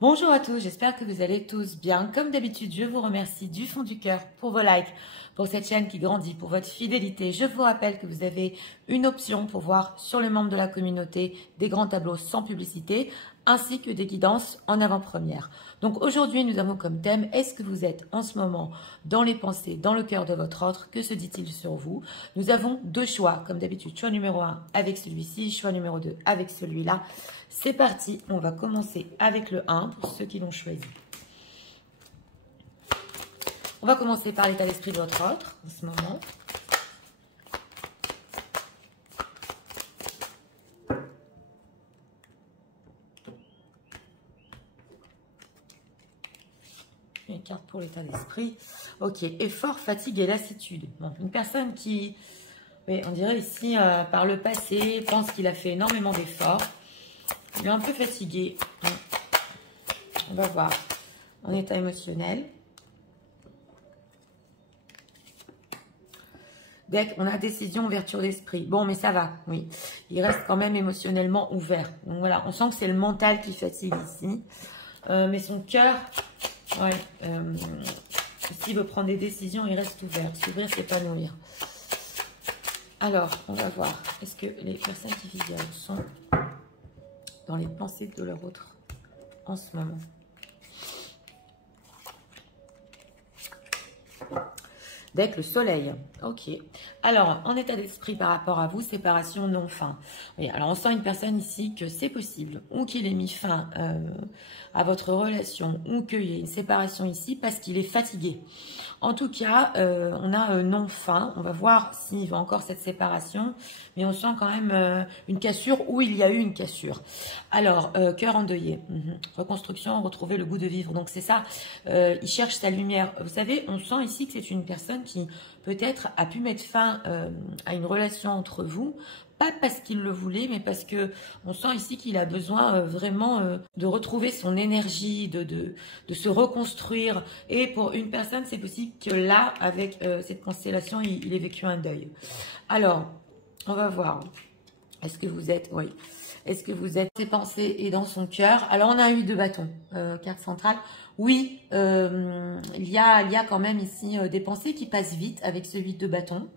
Bonjour à tous, j'espère que vous allez tous bien. Comme d'habitude, je vous remercie du fond du cœur pour vos likes, pour cette chaîne qui grandit, pour votre fidélité. Je vous rappelle que vous avez une option pour voir sur les membres de la communauté des grands tableaux sans publicité, ainsi que des guidances en avant-première. Donc aujourd'hui, nous avons comme thème, est-ce que vous êtes en ce moment dans les pensées, dans le cœur de votre autre? Que se dit-il sur vous? Nous avons deux choix, comme d'habitude, choix numéro 1 avec celui-ci, choix numéro 2 avec celui-là. C'est parti, on va commencer avec le 1 pour ceux qui l'ont choisi. On va commencer par l'état d'esprit de votre autre en ce moment. Une carte pour l'état d'esprit. Ok, effort, fatigue et lassitude. Bon, une personne qui, oui, on dirait ici, par le passé, pense qu'il a fait énormément d'efforts. Il est un peu fatigué. On va voir. En état émotionnel. Deck, on a décision, ouverture d'esprit. Bon, mais ça va, oui. Il reste quand même émotionnellement ouvert. Donc voilà, on sent que c'est le mental qui fatigue ici. Mais son cœur, ouais, s'il veut prendre des décisions, il reste ouvert. S'ouvrir, s'épanouir. Alors, on va voir. Est-ce que les personnes qui visionnent sont dans les pensées de leur autre en ce moment? Deck, le soleil. Ok. Alors, en état d'esprit par rapport à vous, séparation non fin. Oui, alors on sent une personne ici que c'est possible, ou qu'il ait mis fin à votre relation, ou qu'il y ait une séparation ici parce qu'il est fatigué. En tout cas, on a non fin. On va voir s'il va encore cette séparation. Mais on sent quand même une cassure où il y a eu une cassure. Alors, cœur endeuillé. Reconstruction, retrouver le goût de vivre. Donc c'est ça, il cherche sa lumière. Vous savez, on sent ici que c'est une personne qui peut-être a pu mettre fin à une relation entre vous. Pas parce qu'il le voulait, mais parce que on sent ici qu'il a besoin vraiment de retrouver son énergie, de se reconstruire. Et pour une personne, c'est possible que là, avec cette constellation, il ait vécu un deuil. Alors, on va voir. Est-ce que vous êtes... Oui. Est-ce que vous êtes ses pensées et dans son cœur? Alors, on a eu 2 bâtons, carte centrale. Oui, il y a quand même ici des pensées qui passent vite avec ce 8 de bâton.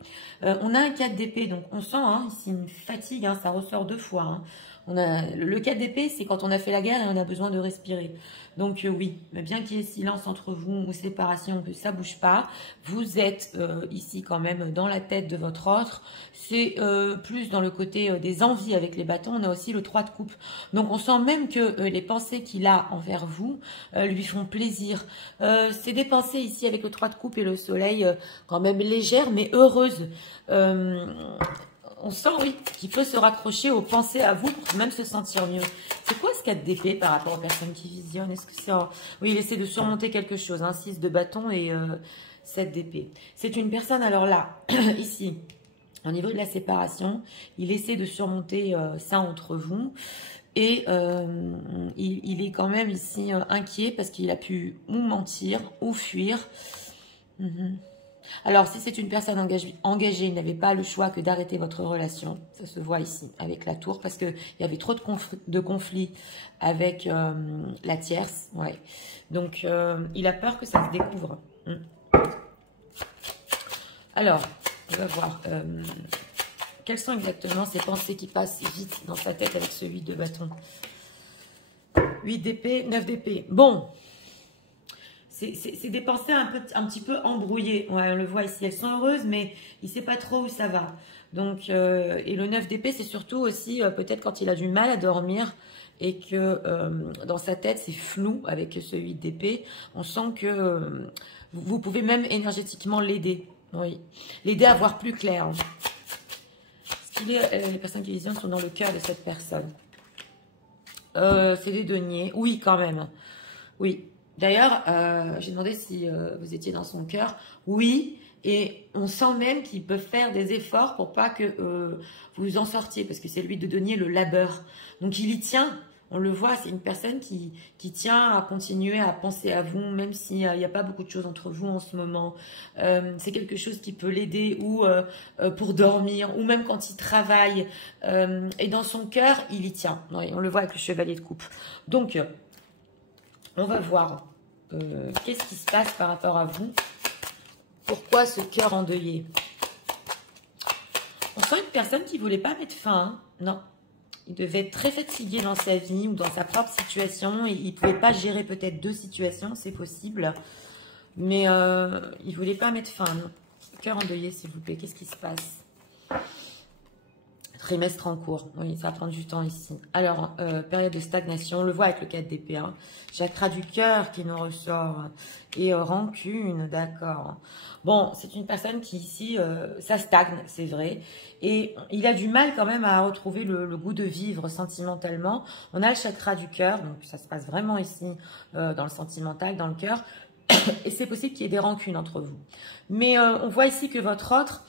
On a un 4 d'épée, donc on sent ici une fatigue, ça ressort 2 fois. On a, le 4 d'épée, c'est quand on a fait la guerre et on a besoin de respirer. Donc oui, bien qu'il y ait silence entre vous ou séparation, que ça bouge pas, vous êtes ici quand même dans la tête de votre autre. C'est plus dans le côté des envies avec les bâtons. On a aussi le 3 de coupe. Donc on sent même que les pensées qu'il a envers vous lui font plaisir. C'est des pensées ici avec le 3 de coupe et le soleil quand même légères mais heureuses. On sent, oui, qu'il peut se raccrocher aux pensées à vous pour même se sentir mieux. C'est quoi ce 4 d'épée par rapport aux personnes qui visionnent? Est-ce que c'est... Oui, il essaie de surmonter quelque chose. 6 de bâton et 7 d'épée. C'est une personne, alors là, ici, au niveau de la séparation, il essaie de surmonter ça entre vous. Et il est quand même ici inquiet parce qu'il a pu ou mentir ou fuir. Alors, si c'est une personne engagée, il n'avait pas le choix que d'arrêter votre relation. Ça se voit ici avec la tour parce qu'il y avait trop de conflits avec la tierce. Ouais. Donc, il a peur que ça se découvre. Alors, on va voir. Quelles sont exactement ces pensées qui passent vite dans sa tête avec ce 8 de bâton? 8 d'épée, 9 d'épée. Bon. C'est des pensées un petit peu embrouillées. Ouais, on le voit ici. Elles sont heureuses, mais il ne sait pas trop où ça va. Donc, et le 9 d'épée, c'est surtout aussi peut-être quand il a du mal à dormir et que dans sa tête, c'est flou avec ce 8 d'épée. On sent que vous pouvez même énergétiquement l'aider. Oui, l'aider à voir plus clair. Les personnes qui visionnent sont dans le cœur de cette personne. C'est des deniers. Oui, quand même. Oui. D'ailleurs, j'ai demandé si vous étiez dans son cœur. Oui, et on sent même qu'il peut faire des efforts pour pas que vous en sortiez, parce que c'est lui de denier le labeur. Donc il y tient, on le voit, c'est une personne qui tient à continuer à penser à vous, même s'il n'y a pas beaucoup de choses entre vous en ce moment. C'est quelque chose qui peut l'aider ou pour dormir, ou même quand il travaille. Et dans son cœur, il y tient. Oui, on le voit avec le chevalier de coupe. Donc... On va voir qu'est-ce qui se passe par rapport à vous. Pourquoi ce cœur endeuillé? On sent une personne qui ne voulait pas mettre fin. Hein. Non. Il devait être très fatigué dans sa vie ou dans sa propre situation. Et il ne pouvait pas gérer peut-être deux situations, c'est possible. Mais il ne voulait pas mettre fin. Non. Cœur endeuillé, s'il vous plaît. Qu'est-ce qui se passe? Trimestre en cours. Oui, ça va prendre du temps ici. Alors, période de stagnation. On le voit avec le 4 d'épée. Hein. Chakra du cœur qui nous ressort. Et rancune, d'accord. Bon, c'est une personne qui ici, ça stagne, c'est vrai. Et il a du mal quand même à retrouver le goût de vivre sentimentalement. On a le chakra du cœur. Donc, ça se passe vraiment ici dans le sentimental, dans le cœur. Et c'est possible qu'il y ait des rancunes entre vous. Mais on voit ici que votre autre...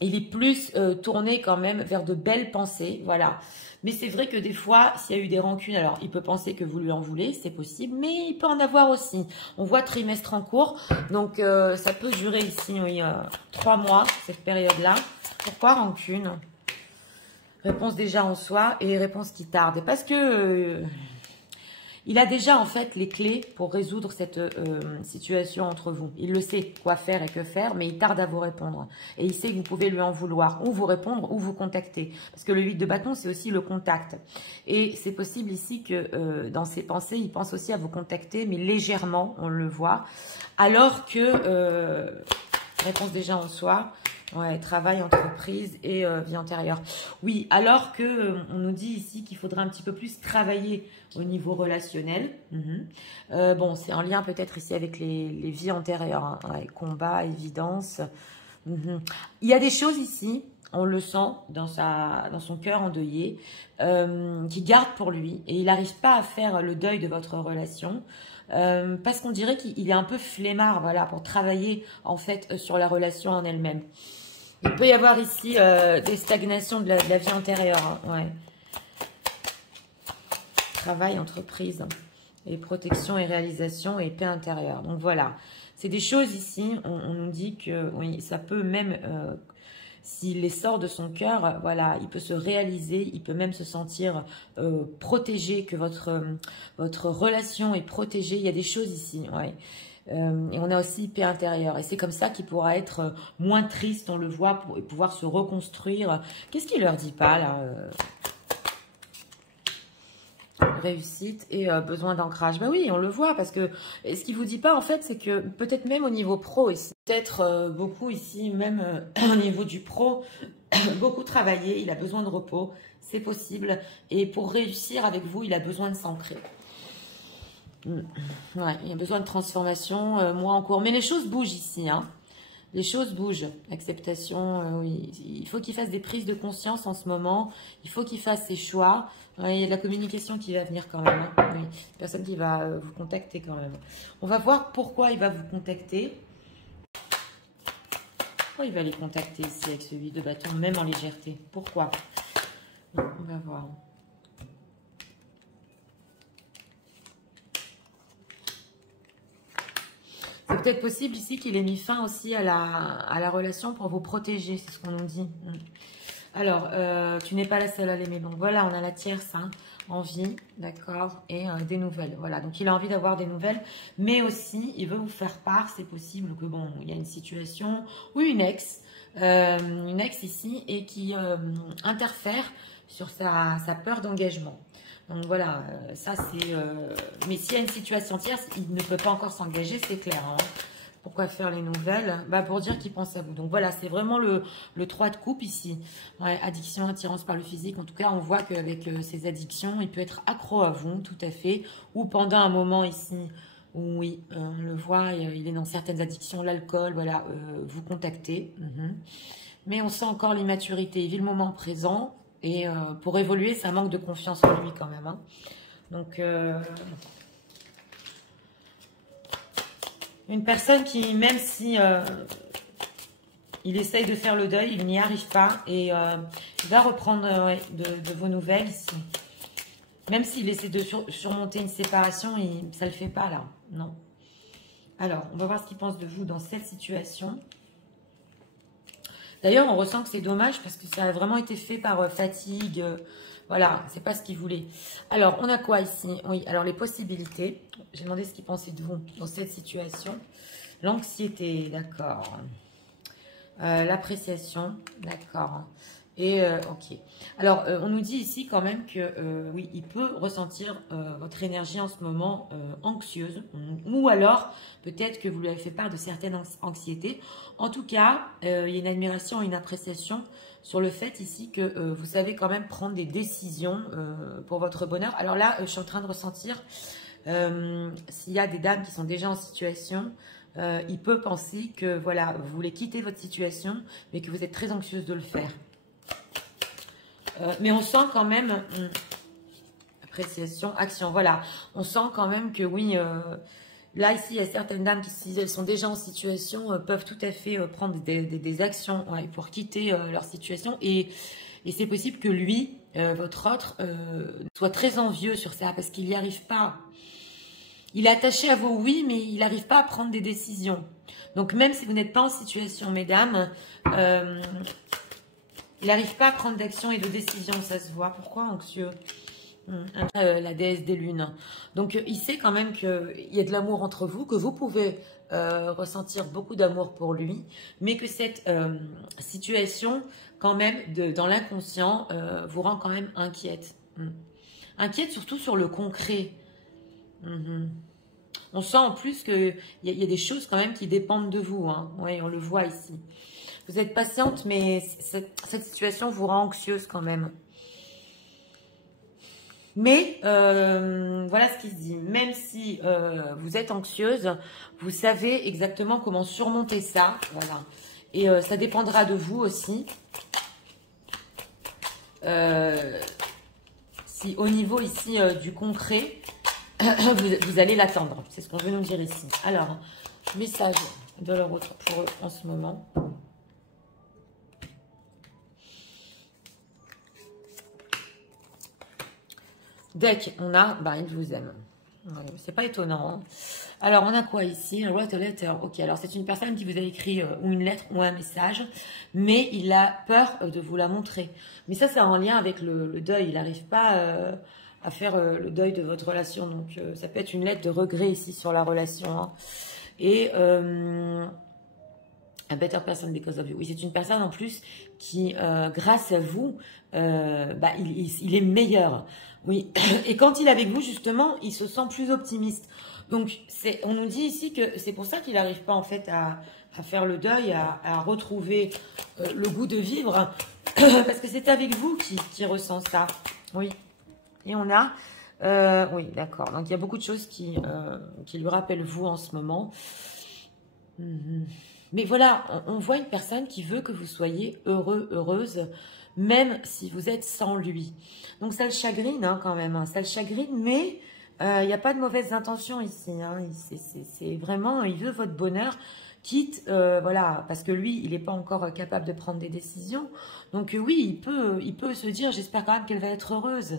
il est plus tourné quand même vers de belles pensées, voilà. Mais c'est vrai que des fois, s'il y a eu des rancunes, alors il peut penser que vous lui en voulez, c'est possible, mais il peut en avoir aussi. On voit trimestre en cours, donc ça peut durer ici, oui, 3 mois, cette période-là. Pourquoi rancune? Réponse déjà en soi et réponse qui tarde. Parce que... il a déjà en fait les clés pour résoudre cette situation entre vous. Il le sait quoi faire et que faire, mais il tarde à vous répondre. Et il sait que vous pouvez lui en vouloir, ou vous répondre, ou vous contacter. Parce que le 8 de bâton, c'est aussi le contact. Et c'est possible ici que dans ses pensées, il pense aussi à vous contacter, mais légèrement, on le voit. Alors que, réponse déjà en soi... ouais, travail, entreprise et vie antérieure. Oui, alors que on nous dit ici qu'il faudrait un petit peu plus travailler au niveau relationnel. Bon, c'est en lien peut-être ici avec les vies antérieures. Hein. Ouais, combat, évidence. Il y a des choses ici, on le sent dans son cœur endeuillé, qui garde pour lui. Et il n'arrive pas à faire le deuil de votre relation. Parce qu'on dirait qu'il est un peu flemmard, voilà, pour travailler en fait sur la relation en elle-même. Il peut y avoir ici des stagnations de la vie antérieure. Hein, ouais. Travail, entreprise, et protection et réalisation et paix intérieure. Donc voilà, c'est des choses ici, on nous dit que oui, ça peut même, s'il les sort de son cœur, voilà, il peut se réaliser, il peut même se sentir protégé, que votre relation est protégée. Il y a des choses ici, ouais. Et on a aussi paix intérieure. Et c'est comme ça qu'il pourra être moins triste, on le voit, pour pouvoir se reconstruire. Qu'est-ce qu'il leur dit pas, là réussite et besoin d'ancrage. Ben oui, on le voit, parce que ce qu'il vous dit pas, en fait, c'est que peut-être même au niveau pro, ici, peut-être beaucoup ici, même au niveau du pro, beaucoup travaillé, il a besoin de repos, c'est possible. Et pour réussir avec vous, il a besoin de s'ancrer. Ouais, il y a besoin de transformation, moi en cours. Mais les choses bougent ici, hein. Les choses bougent. Acceptation, oui. Il faut qu'il fasse des prises de conscience en ce moment. Il faut qu'il fasse ses choix. Ouais, il y a de la communication qui va venir quand même. Hein. Oui. Personne qui va vous contacter quand même. On va voir pourquoi il va vous contacter. Pourquoi il va les contacter ici avec ce 8 de bâton, même en légèreté? Pourquoi? On va voir. C'est peut-être possible ici qu'il ait mis fin aussi à la relation pour vous protéger, c'est ce qu'on nous dit. Alors, tu n'es pas la seule à l'aimer. Donc voilà, on a la tierce, hein, envie, d'accord, et des nouvelles. Voilà, donc il a envie d'avoir des nouvelles, mais aussi, il veut vous faire part, c'est possible que, bon, il y a une situation, ou une ex ici, et qui interfère sur sa peur d'engagement. Donc voilà, ça c'est... mais s'il y a une situation tierce, il ne peut pas encore s'engager, c'est clair. Hein. Pourquoi faire les nouvelles? Bah pour dire qu'il pense à vous. Donc voilà, c'est vraiment le 3 de coupe ici. Ouais, addiction, attirance par le physique. En tout cas, on voit qu'avec ces addictions, il peut être accro à vous, tout à fait. Ou pendant un moment ici, où oui, on le voit, il est dans certaines addictions, l'alcool, voilà, vous contactez. Mais on sent encore l'immaturité. Il vit le moment présent. Et pour évoluer, ça manque de confiance en lui quand même. Hein. Donc, une personne qui, même si il essaye de faire le deuil, il n'y arrive pas. Et il va reprendre de vos nouvelles ici. Même s'il essaie de surmonter une séparation, ça ne le fait pas là. Non. Alors, on va voir ce qu'il pense de vous dans cette situation. D'ailleurs, on ressent que c'est dommage parce que ça a vraiment été fait par fatigue, Voilà, c'est pas ce qu'il voulait. Alors, on a quoi ici? Oui, alors les possibilités. J'ai demandé ce qu'il pensait de vous dans cette situation. L'anxiété, d'accord. L'appréciation, d'accord. Et ok. Alors, on nous dit ici quand même que oui, il peut ressentir votre énergie en ce moment anxieuse, ou alors peut-être que vous lui avez fait part de certaines anxiétés. En tout cas, il y a une admiration, une appréciation sur le fait ici que vous savez quand même prendre des décisions pour votre bonheur. Alors là, je suis en train de ressentir s'il y a des dames qui sont déjà en situation. Il peut penser que voilà, vous voulez quitter votre situation, mais que vous êtes très anxieuse de le faire. Mais on sent quand même, appréciation, action, voilà. On sent quand même que oui, là ici, il y a certaines dames qui, si elles sont déjà en situation, peuvent tout à fait prendre des actions pour quitter leur situation. Et c'est possible que lui, votre autre, soit très envieux sur ça, parce qu'il n'y arrive pas. Il est attaché à vos oui, mais il n'arrive pas à prendre des décisions. Donc même si vous n'êtes pas en situation, mesdames, il n'arrive pas à prendre d'action et de décision, ça se voit. Pourquoi anxieux? La déesse des lunes. Donc il sait quand même qu'il y a de l'amour entre vous, que vous pouvez ressentir beaucoup d'amour pour lui, mais que cette situation, quand même, dans l'inconscient, vous rend quand même inquiète. Inquiète surtout sur le concret. On sent en plus qu'il y a des choses quand même qui dépendent de vous. Hein. Oui, on le voit ici. Vous êtes patiente, mais cette situation vous rend anxieuse quand même. Mais voilà ce qui se dit. Même si vous êtes anxieuse, vous savez exactement comment surmonter ça. Voilà. Et ça dépendra de vous aussi. Si au niveau ici du concret, vous allez l'attendre. C'est ce qu'on veut nous dire ici. Alors, message de leur autre pour eux en ce moment. Deck, on a, il vous aime. C'est pas étonnant. Hein. Alors, on a quoi ici? Write a letter. Ok, alors c'est une personne qui vous a écrit ou une lettre ou un message, mais il a peur de vous la montrer. Mais ça, c'est en lien avec le deuil. Il n'arrive pas à faire le deuil de votre relation. Donc, ça peut être une lettre de regret ici sur la relation. Hein. Et a better person because of you. Oui, c'est une personne en plus qui, grâce à vous, il est meilleur. Oui, et quand il est avec vous, justement, il se sent plus optimiste. Donc, on nous dit ici que c'est pour ça qu'il n'arrive pas, en fait, à faire le deuil, à retrouver le goût de vivre, parce que c'est avec vous qui ressent ça. Oui, et on a... oui, d'accord. Donc, il y a beaucoup de choses qui lui rappellent vous en ce moment. Mais voilà, on voit une personne qui veut que vous soyez heureux, heureuse, même si vous êtes sans lui. Donc ça le chagrine hein, quand même, hein. Ça le chagrine, mais il n'y a pas de mauvaises intentions ici. Hein. C'est vraiment, il veut votre bonheur, quitte, voilà, parce que lui, il n'est pas encore capable de prendre des décisions. Donc oui, il peut se dire, j'espère quand même qu'elle va être heureuse.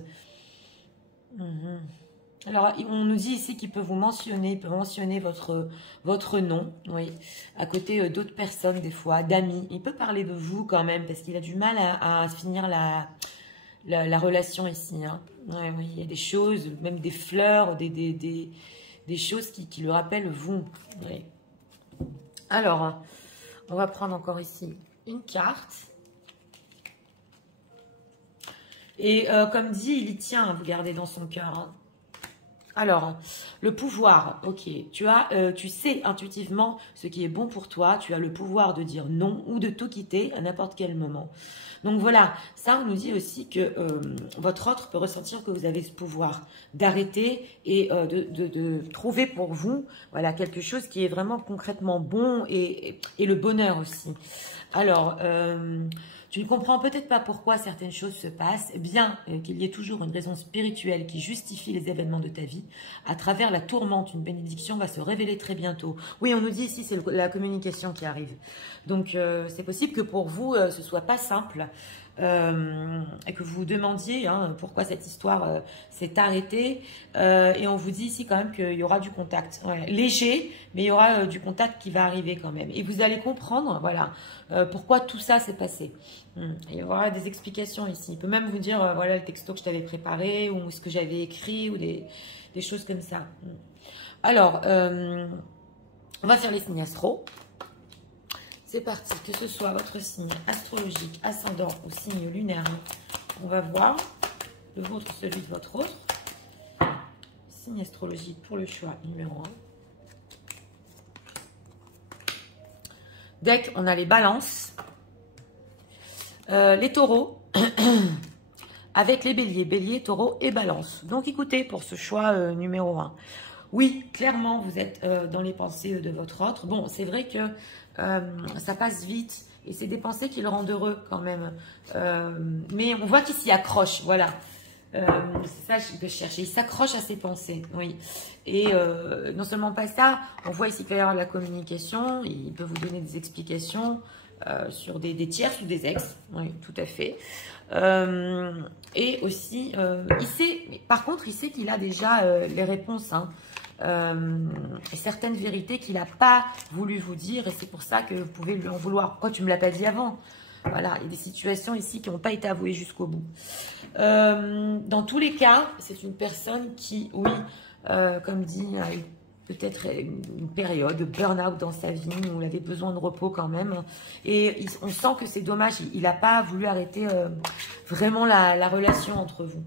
Alors, on nous dit ici qu'il peut vous mentionner, il peut mentionner votre nom, oui, à côté d'autres personnes des fois, d'amis. Il peut parler de vous quand même, parce qu'il a du mal à finir la relation ici. Hein. Ouais, oui, il y a des choses, même des fleurs, des choses qui lui rappellent vous. Oui. Alors, on va prendre encore ici une carte. Et comme dit, il y tient à vous garder dans son cœur. Hein. Alors, le pouvoir, ok, tu sais intuitivement ce qui est bon pour toi, tu as le pouvoir de dire non ou de tout quitter à n'importe quel moment. Donc voilà, ça on nous dit aussi que votre autre peut ressentir que vous avez ce pouvoir d'arrêter et de trouver pour vous voilà, quelque chose qui est vraiment concrètement bon et le bonheur aussi. Alors, tu ne comprends peut-être pas pourquoi certaines choses se passent, bien qu'il y ait toujours une raison spirituelle qui justifie les événements de ta vie. À travers la tourmente, une bénédiction va se révéler très bientôt. Oui, on nous dit ici, c'est la communication qui arrive. Donc, c'est possible que pour vous, ce soit pas simple. et que vous vous demandiez hein, pourquoi cette histoire s'est arrêtée. Et on vous dit ici quand même qu'il y aura du contact. Ouais, léger, mais il y aura du contact qui va arriver quand même. Et vous allez comprendre, voilà, pourquoi tout ça s'est passé. Il y aura des explications ici. Il peut même vous dire, voilà le texto que je t'avais préparé, ou ce que j'avais écrit, ou des choses comme ça. Alors, on va faire les signes astro. C'est parti, que ce soit votre signe astrologique, ascendant ou signe lunaire. On va voir le vôtre, celui de votre autre. Signe astrologique pour le choix numéro 1. Deck, on a les balances, les taureaux, avec les béliers, bélier, taureau et balance. Donc écoutez, pour ce choix numéro 1. Oui, clairement, vous êtes dans les pensées de votre autre. Bon, c'est vrai que ça passe vite et c'est des pensées qui le rendent heureux quand même. Mais on voit qu'il s'y accroche, voilà. C'est ça que je cherchais. Il s'accroche à ses pensées, oui. Et non seulement pas ça, on voit ici qu'il va y avoir de la communication. Il peut vous donner des explications sur des tierces ou des ex. Oui, tout à fait. Et aussi, il sait, par contre, il sait qu'il a déjà les réponses, hein. Et certaines vérités qu'il n'a pas voulu vous dire et c'est pour ça que vous pouvez lui en vouloir. Pourquoi tu ne me l'as pas dit avant? Voilà, il y a des situations ici qui n'ont pas été avouées jusqu'au bout. Dans tous les cas, c'est une personne qui, oui, comme dit, a eu peut-être une période de burn-out dans sa vie où il avait besoin de repos quand même. Et on sent que c'est dommage, il n'a pas voulu arrêter vraiment la relation entre vous.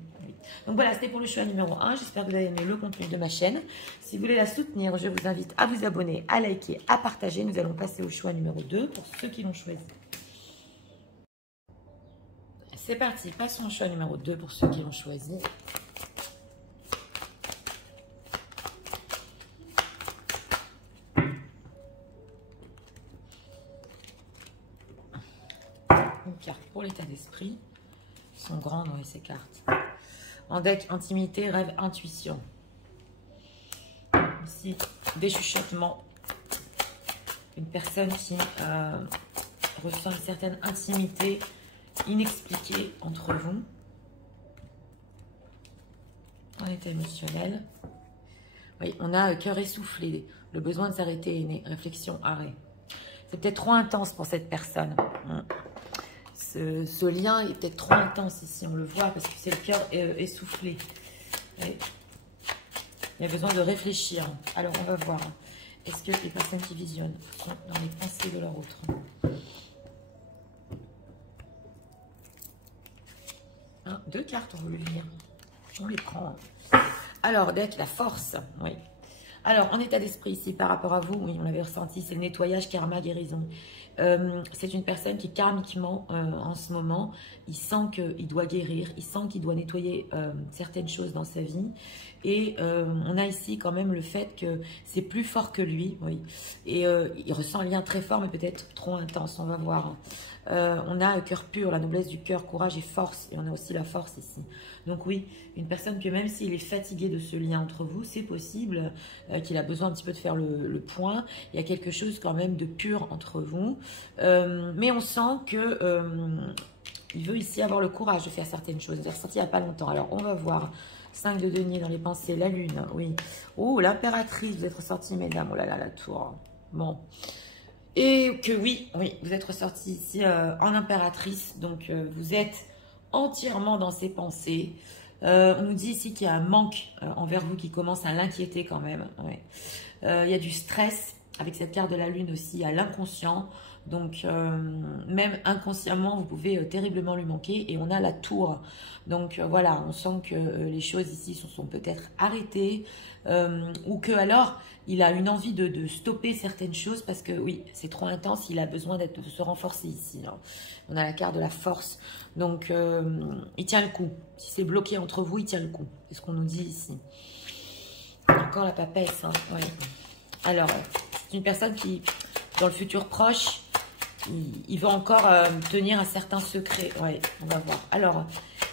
Donc voilà, c'était pour le choix numéro 1. J'espère que vous avez aimé le contenu de ma chaîne. Si vous voulez la soutenir, je vous invite à vous abonner, à liker, à partager. Nous allons passer au choix numéro 2 pour ceux qui l'ont choisi. C'est parti, passons au choix numéro 2 pour ceux qui l'ont choisi. Une carte pour l'état d'esprit. Elles sont grandes, oui, ces cartes. En deck, intimité, rêve, intuition. Ici, des chuchotements. Une personne qui ressent une certaine intimité inexpliquée entre vous. En état émotionnel. Oui, on a cœur essoufflé. Le besoin de s'arrêter est né. Réflexion, arrêt. C'est peut-être trop intense pour cette personne. Ce lien est peut-être trop intense ici, on le voit, parce que c'est le cœur essoufflé. Et il y a besoin de réfléchir. Alors, on va voir. Est-ce que les personnes qui visionnent sont dans les pensées de leur autre? Deux cartes, on veut le lire. On les prend. Alors, deck, la force. Oui. Alors, en état d'esprit ici, par rapport à vous, oui, on l'avait ressenti, c'est le nettoyage, karma, guérison. C'est une personne qui, karmiquement, en ce moment, il sent qu'il doit guérir, il sent qu'il doit nettoyer certaines choses dans sa vie. Et on a ici quand même le fait que c'est plus fort que lui, oui. Et il ressent un lien très fort, mais peut-être trop intense, on va voir. On a cœur pur, la noblesse du cœur, courage et force. Et on a aussi la force ici. Donc oui, une personne que même s'il est fatigué de ce lien entre vous, c'est possible qu'il a besoin un petit peu de faire le point. Il y a quelque chose quand même de pur entre vous. Mais on sent que il veut ici avoir le courage de faire certaines choses. Je l'ai ressenti il n'y a pas longtemps. Alors on va voir. 5 de denier dans les pensées, la lune, oui. Oh, l'impératrice, vous êtes ressortie, mesdames. Oh là là, la tour. Bon. Et que oui, vous êtes ressorti ici en impératrice. Donc, vous êtes entièrement dans ses pensées. On nous dit ici qu'il y a un manque envers vous qui commence à l'inquiéter quand même. Ouais. Il y a du stress avec cette carte de la lune aussi à l'inconscient. Donc, même inconsciemment, vous pouvez terriblement lui manquer. Et on a la tour. Donc, voilà, on sent que les choses ici sont peut-être arrêtées. Ou que alors, il a une envie de stopper certaines choses parce que, oui, c'est trop intense. Il a besoin de se renforcer ici. Là. On a la carte de la force. Donc, il tient le coup. Si c'est bloqué entre vous, il tient le coup. C'est ce qu'on nous dit ici. Encore la papesse. Hein, oui. Alors, c'est une personne qui, dans le futur proche, il va encore tenir un certain secret. Oui, on va voir. Alors,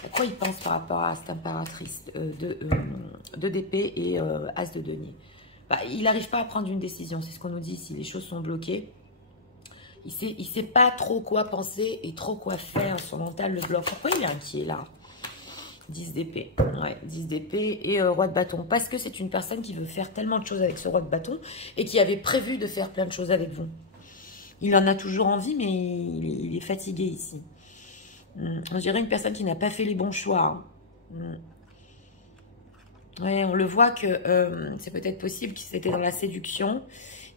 à quoi il pense par rapport à cette impératrice de d'épée et as de denier? Bah, il n'arrive pas à prendre une décision. C'est ce qu'on nous dit ici. Les choses sont bloquées. Il sait pas trop quoi penser et trop quoi faire. Son mental le bloque. Pourquoi il est inquiet là? 10 d'épée. Ouais, 10 d'épée et roi de bâton. Parce que c'est une personne qui veut faire tellement de choses avec ce roi de bâton et qui avait prévu de faire plein de choses avec vous. Il en a toujours envie, mais il est fatigué ici. On dirait une personne qui n'a pas fait les bons choix. Ouais, on le voit que c'est peut-être possible qu'il était dans la séduction.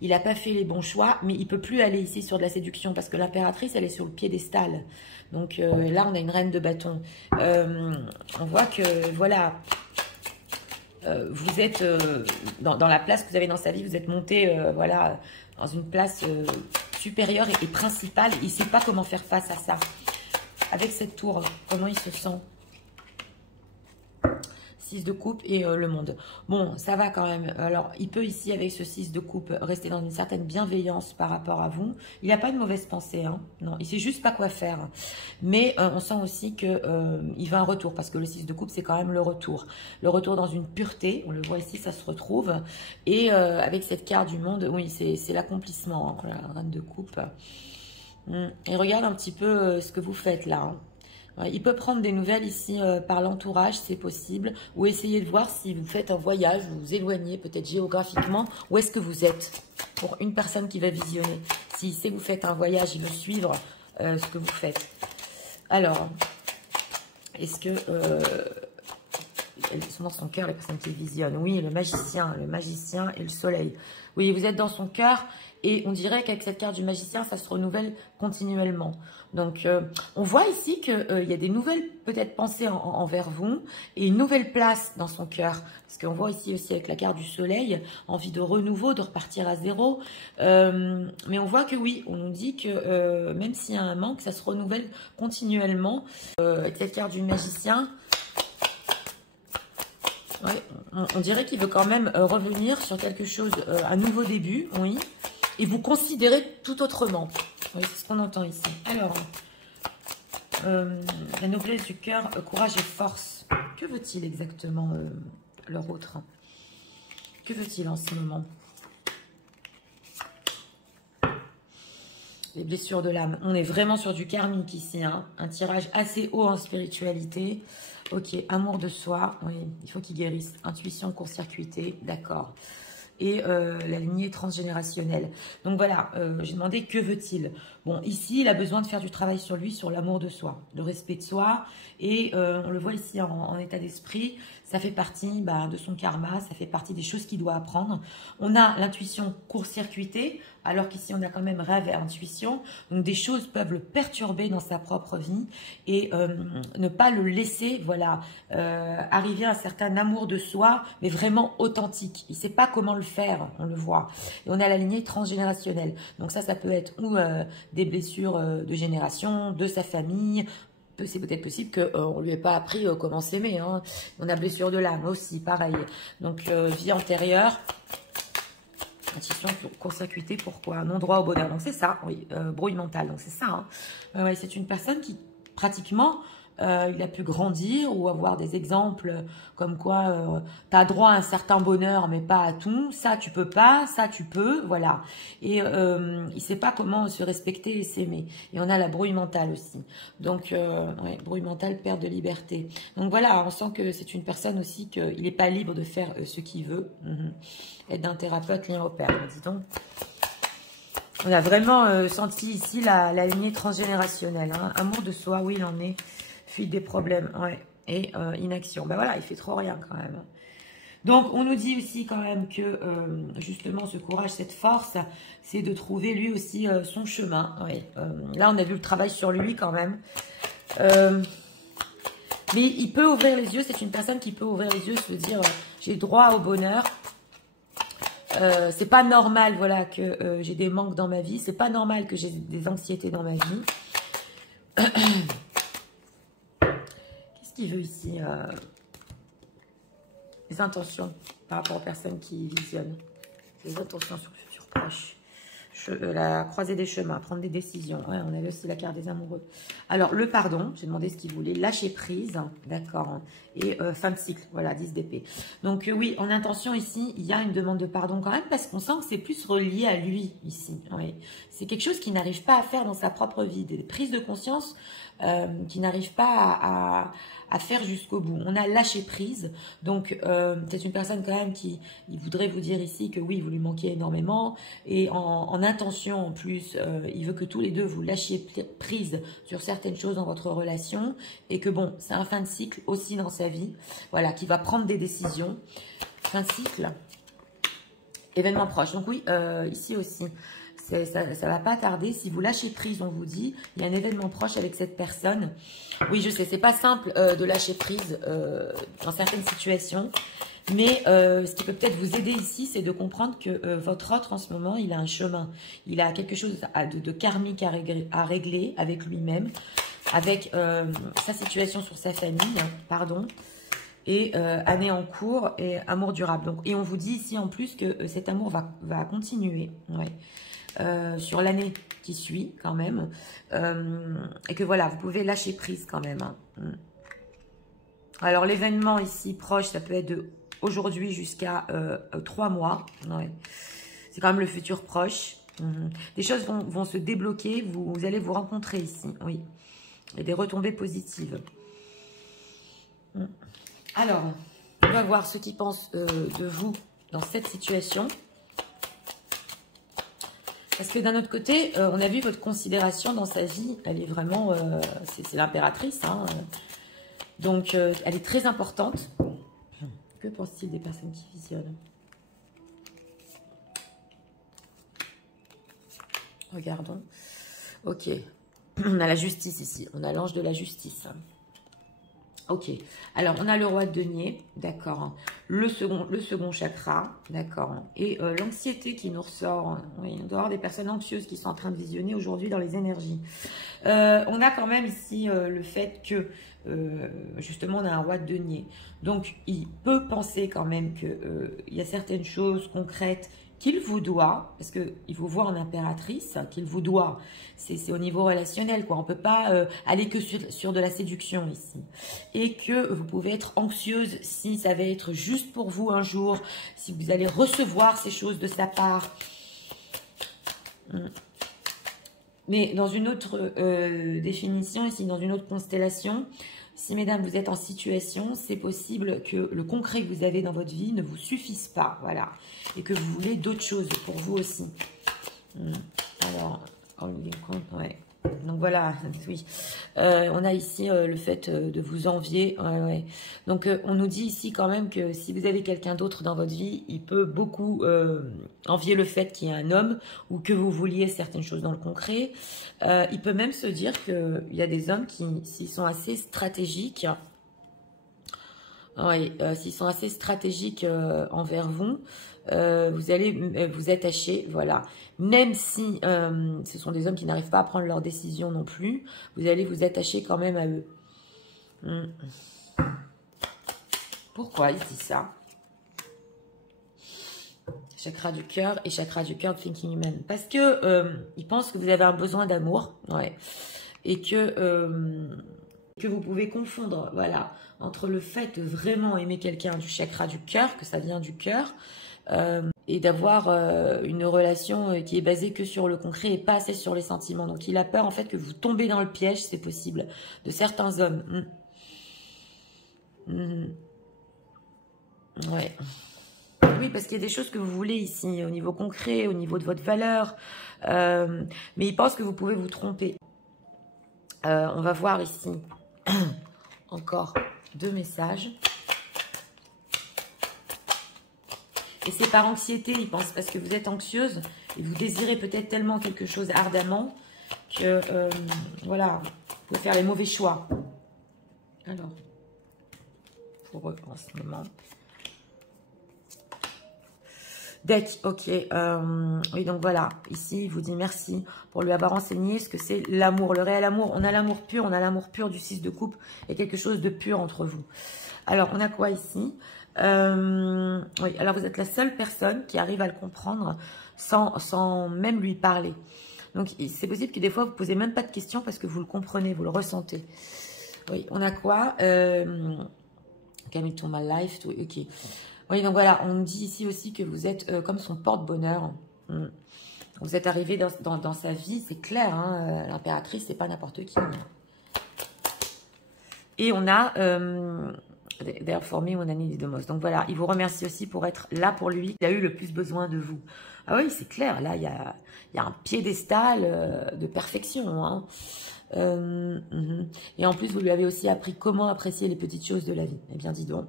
Il n'a pas fait les bons choix, mais il ne peut plus aller ici sur de la séduction parce que l'impératrice, elle est sur le piédestal. Donc là, on a une reine de bâton. On voit que, voilà, vous êtes dans la place que vous avez dans sa vie, vous êtes monté, voilà, dans une place supérieure et principale. Il ne sait pas comment faire face à ça. Avec cette tour, comment il se sent? 6 de coupe et le monde. Bon, ça va quand même. Alors, il peut ici, avec ce 6 de coupe, rester dans une certaine bienveillance par rapport à vous. Il n'a pas de mauvaise pensée, hein. Non, il sait juste pas quoi faire. Mais on sent aussi que il veut un retour, parce que le 6 de coupe, c'est quand même le retour. Le retour dans une pureté, on le voit ici, ça se retrouve. Et avec cette carte du monde, oui, c'est l'accomplissement, hein, la reine de coupe. Et regarde un petit peu ce que vous faites là, hein. Il peut prendre des nouvelles ici par l'entourage, c'est possible. Ou essayer de voir si vous faites un voyage, vous vous éloignez peut-être géographiquement. Où est-ce que vous êtes? Pour une personne qui va visionner. S'il sait que vous faites un voyage, il veut suivre ce que vous faites. Alors, est-ce que... elles sont dans son cœur, les personnes qui visionnent. Oui, le magicien et le soleil. Oui, vous êtes dans son cœur et on dirait qu'avec cette carte du magicien, ça se renouvelle continuellement. Donc, on voit ici qu'il y a des nouvelles peut-être pensées envers vous et une nouvelle place dans son cœur. Parce qu'on voit ici aussi avec la carte du soleil, envie de renouveau, de repartir à zéro. Mais on voit que oui, on nous dit que même s'il y a un manque, ça se renouvelle continuellement. Avec cette carte du magicien, ouais, on dirait qu'il veut quand même revenir sur quelque chose, un nouveau début, oui. Et vous considérez tout autrement. Oui, c'est ce qu'on entend ici. Alors, la noblesse du cœur, courage et force. Que veut-il exactement, leur autre? Que veut-il en ce moment? Les blessures de l'âme. On est vraiment sur du karmique ici, hein. Un tirage assez haut en spiritualité. Ok, amour de soi. Oui, il faut qu'il guérisse. Intuition court-circuitée, d'accord. Et la lignée transgénérationnelle. Donc voilà, j'ai demandé que veut-il. Bon, ici, il a besoin de faire du travail sur lui, sur l'amour de soi, le respect de soi. Et on le voit ici en état d'esprit, ça fait partie de son karma, ça fait partie des choses qu'il doit apprendre. On a l'intuition court-circuitée, alors qu'ici, on a quand même rêve et intuition. Donc des choses peuvent le perturber dans sa propre vie et ne pas le laisser, voilà, arriver à un certain amour de soi, mais vraiment authentique. Il ne sait pas comment le faire, on le voit. Et on a la lignée transgénérationnelle. Donc ça peut être ou des blessures de génération, de sa famille. C'est peut-être possible qu'on ne lui ait pas appris comment s'aimer, hein. On a blessure de l'âme aussi, pareil. Donc vie antérieure. Intuition court-circuitée, pourquoi? Non-droit au bonheur. Donc c'est ça, oui. Brouille mentale, donc c'est ça, hein. Ouais, c'est une personne qui, pratiquement... il a pu grandir ou avoir des exemples comme quoi tu as droit à un certain bonheur mais pas à tout, ça tu peux pas, ça tu peux, voilà. Et il sait pas comment se respecter et s'aimer. Et on a la brouille mentale aussi. Donc, ouais, brouille mentale, perte de liberté. Donc voilà, on sent que c'est une personne aussi qu'il n'est pas libre de faire ce qu'il veut. Être d'un thérapeute, lien au père, dis donc. On a vraiment senti ici la lignée transgénérationnelle, hein. Amour de soi, oui, il en est. Fuite des problèmes, ouais, et inaction. Ben voilà, il fait trop rien quand même. Donc, on nous dit aussi quand même que, justement, ce courage, cette force, c'est de trouver lui aussi son chemin. Ouais. Là, on a vu le travail sur lui quand même. Mais il peut ouvrir les yeux, c'est une personne qui peut ouvrir les yeux, se dire, j'ai droit au bonheur. C'est pas normal, voilà, que j'ai des manques dans ma vie. C'est pas normal que j'ai des anxiétés dans ma vie. Qu'il veut ici les intentions par rapport aux personnes qui visionnent, les intentions sur le futur proche. La croisée des chemins, prendre des décisions. Ouais, on avait aussi la carte des amoureux. Alors, le pardon, j'ai demandé ce qu'il voulait. Lâcher prise, d'accord. Et fin de cycle, voilà, 10 d'épée. Donc, oui, en intention ici, il y a une demande de pardon quand même parce qu'on sent que c'est plus relié à lui ici. Oui. C'est quelque chose qu'il n'arrive pas à faire dans sa propre vie. Des prises de conscience qu'il n'arrive pas à faire jusqu'au bout. On a lâché prise. Donc, c'est une personne quand même qui il voudrait vous dire ici que oui, vous lui manquez énormément. Et en intention, en plus, il veut que tous les deux vous lâchiez prise sur certaines choses dans votre relation. Et que bon, c'est un fin de cycle aussi dans sa vie. Voilà, qui va prendre des décisions. Fin de cycle. Événement proche. Donc oui, ici aussi. Ça ne va pas tarder. Si vous lâchez prise, on vous dit, il y a un événement proche avec cette personne. Oui, je sais, c'est pas simple de lâcher prise dans certaines situations. Mais ce qui peut peut-être vous aider ici, c'est de comprendre que votre autre, en ce moment, il a un chemin. Il a quelque chose de karmique à régler avec lui-même, avec sa situation sur sa famille, pardon. Et année en cours et amour durable. Donc, et on vous dit ici en plus que cet amour va continuer. Ouais. Sur l'année qui suit quand même et que voilà, vous pouvez lâcher prise quand même hein. Alors l'événement ici proche, ça peut être de aujourd'hui jusqu'à 3 mois ouais. C'est quand même le futur proche des choses vont se débloquer, vous allez vous rencontrer ici, oui, et des retombées positives. Alors on va voir ce qu'ils pensent de vous dans cette situation. Parce que d'un autre côté, on a vu votre considération dans sa vie, elle est vraiment, c'est l'impératrice, hein, donc elle est très importante. Que pense-t-il des personnes qui visionnent? Regardons. Ok, on a la justice ici, on a l'ange de la justice. Ok, alors on a le roi de denier, d'accord, le second chakra, d'accord, et l'anxiété qui nous ressort, oui, on doit avoir des personnes anxieuses qui sont en train de visionner aujourd'hui dans les énergies. On a quand même ici le fait que, justement, on a un roi de denier, donc il peut penser quand même qu'il y a certaines choses concrètes qu'il vous doit, parce qu'il vous voit en impératrice, qu'il vous doit, c'est au niveau relationnel, quoi. On ne peut pas aller que sur de la séduction ici. Et que vous pouvez être anxieuse si ça va être juste pour vous un jour, si vous allez recevoir ces choses de sa part. Mais dans une autre définition, ici, dans une autre constellation, si, mesdames, vous êtes en situation, c'est possible que le concret que vous avez dans votre vie ne vous suffise pas, voilà. Et que vous voulez d'autres choses pour vous aussi. Alors, ouais. Donc voilà, oui. On a ici le fait de vous envier. Ouais, ouais. Donc on nous dit ici quand même que si vous avez quelqu'un d'autre dans votre vie, il peut beaucoup envier le fait qu'il y ait un homme ou que vous vouliez certaines choses dans le concret. Il peut même se dire qu'il y a des hommes qui, s'ils sont assez stratégiques, oui, s'ils sont assez stratégiques envers vous, vous allez vous attacher, voilà. Même si ce sont des hommes qui n'arrivent pas à prendre leurs décisions non plus, vous allez vous attacher quand même à eux. Pourquoi il dit ça? Chakra du cœur et chakra du cœur de Thinking Human. Parce que il pense que vous avez un besoin d'amour, ouais, et que vous pouvez confondre, voilà, entre le fait de vraiment aimer quelqu'un du chakra du cœur, que ça vient du cœur, et d'avoir une relation qui est basée que sur le concret et pas assez sur les sentiments. Donc il a peur en fait que vous tombez dans le piège, c'est possible, de certains hommes. Ouais. Oui, parce qu'il y a des choses que vous voulez ici, au niveau concret, au niveau de votre valeur, mais il pense que vous pouvez vous tromper. On va voir ici encore 2 messages. Et c'est par anxiété, il pense, parce que vous êtes anxieuse et vous désirez peut-être tellement quelque chose ardemment que, voilà, vous pouvez faire les mauvais choix. Alors, pour eux, en ce moment. Deck, ok. Oui, donc voilà, ici, il vous dit merci pour lui avoir enseigné ce que c'est l'amour, le réel amour. On a l'amour pur du 6 de coupe et quelque chose de pur entre vous. Alors, on a quoi ici? Oui, alors vous êtes la seule personne qui arrive à le comprendre sans même lui parler. Donc, c'est possible que des fois, vous ne posez même pas de questions parce que vous le comprenez, vous le ressentez. Oui, on a quoi Camille to my life, ok. Oui, donc voilà, on dit ici aussi que vous êtes comme son porte-bonheur. Vous êtes arrivé dans sa vie, c'est clair. Hein, l'impératrice, c'est pas n'importe qui. Et on a d'ailleurs formé mon ami Didomos. Donc voilà, il vous remercie aussi pour être là pour lui. Il a eu le plus besoin de vous. Ah oui, c'est clair. Là, il y a un piédestal de perfection. Hein. Et en plus, vous lui avez aussi appris comment apprécier les petites choses de la vie. Eh bien, dis donc.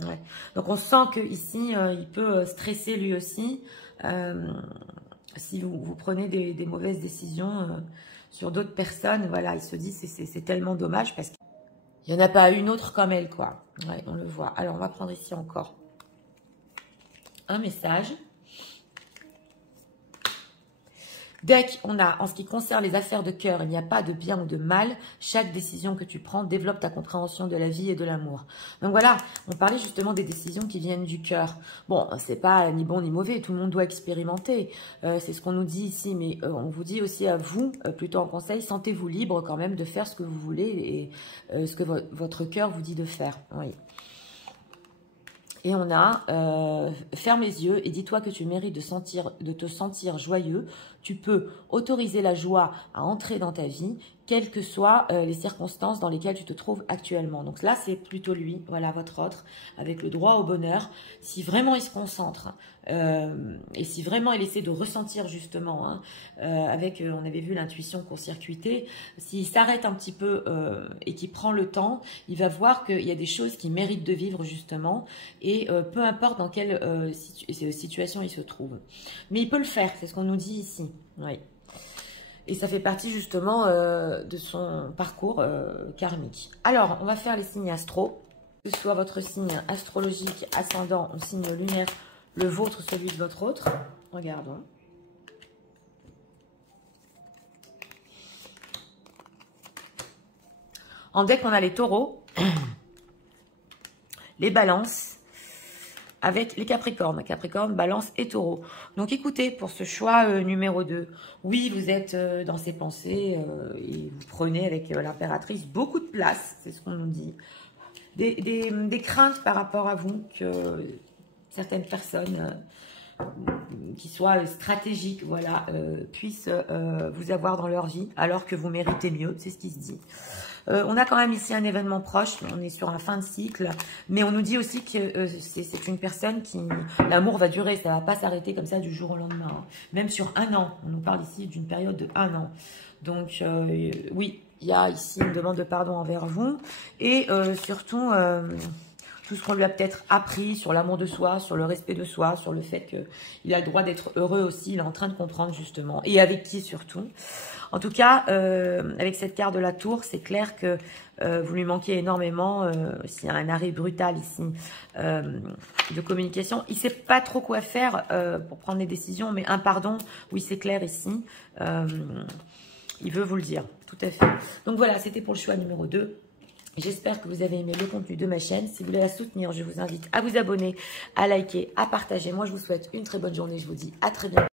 Ouais. Donc, on sent qu'ici, il peut stresser lui aussi. Si vous prenez des mauvaises décisions sur d'autres personnes, voilà, il se dit c'est tellement dommage parce qu'il n'y en a pas une autre comme elle, quoi. Ouais, on le voit. Alors, on va prendre ici encore un message. Deck, on a, en ce qui concerne les affaires de cœur, il n'y a pas de bien ou de mal. Chaque décision que tu prends développe ta compréhension de la vie et de l'amour. Donc voilà, on parlait justement des décisions qui viennent du cœur. Bon, c'est pas ni bon ni mauvais, tout le monde doit expérimenter. C'est ce qu'on nous dit ici, mais on vous dit aussi à vous, plutôt en conseil, sentez-vous libre quand même de faire ce que vous voulez et ce que votre cœur vous dit de faire. Oui. Et on a ferme les yeux et dis-toi que tu mérites de te sentir joyeux. Tu peux autoriser la joie à entrer dans ta vie, quelles que soient les circonstances dans lesquelles tu te trouves actuellement. Donc là, c'est plutôt lui, voilà, votre autre, avec le droit au bonheur. Si vraiment il se concentre et si vraiment il essaie de ressentir justement, hein, on avait vu l'intuition court-circuitée, s'il s'arrête un petit peu et qu'il prend le temps, il va voir qu'il y a des choses qui méritent de vivre justement, et peu importe dans quelle situation il se trouve. Mais il peut le faire, c'est ce qu'on nous dit ici. Oui. Et ça fait partie justement de son parcours karmique. Alors, on va faire les signes astro. Que ce soit votre signe astrologique, ascendant ou signe lunaire, le vôtre, celui de votre autre. Regardons. En deck, on a les taureaux, les balances, avec les Capricornes, Balance et Taureau. Donc écoutez, pour ce choix numéro 2, oui, vous êtes dans ses pensées et vous prenez avec l'impératrice beaucoup de place, c'est ce qu'on nous dit. Des craintes par rapport à vous, que certaines personnes qui soient stratégiques, voilà, puissent vous avoir dans leur vie, alors que vous méritez mieux, c'est ce qui se dit. On a quand même ici un événement proche, on est sur un fin de cycle, mais on nous dit aussi que c'est une personne qui... L'amour va durer, ça ne va pas s'arrêter comme ça du jour au lendemain. Hein. Même sur 1 an, on nous parle ici d'une période de 1 an. Donc oui, il y a ici une demande de pardon envers vous, et surtout... tout ce qu'on lui a peut-être appris sur l'amour de soi, sur le respect de soi, sur le fait qu'il a le droit d'être heureux aussi, il est en train de comprendre justement, et avec qui surtout. En tout cas, avec cette carte de la tour, c'est clair que vous lui manquez énormément. S'il y a un arrêt brutal ici de communication, il ne sait pas trop quoi faire pour prendre des décisions, mais un pardon, oui c'est clair ici, il veut vous le dire, tout à fait. Donc voilà, c'était pour le choix numéro 2. J'espère que vous avez aimé le contenu de ma chaîne. Si vous voulez la soutenir, je vous invite à vous abonner, à liker, à partager. Moi, je vous souhaite une très bonne journée. Je vous dis à très bientôt.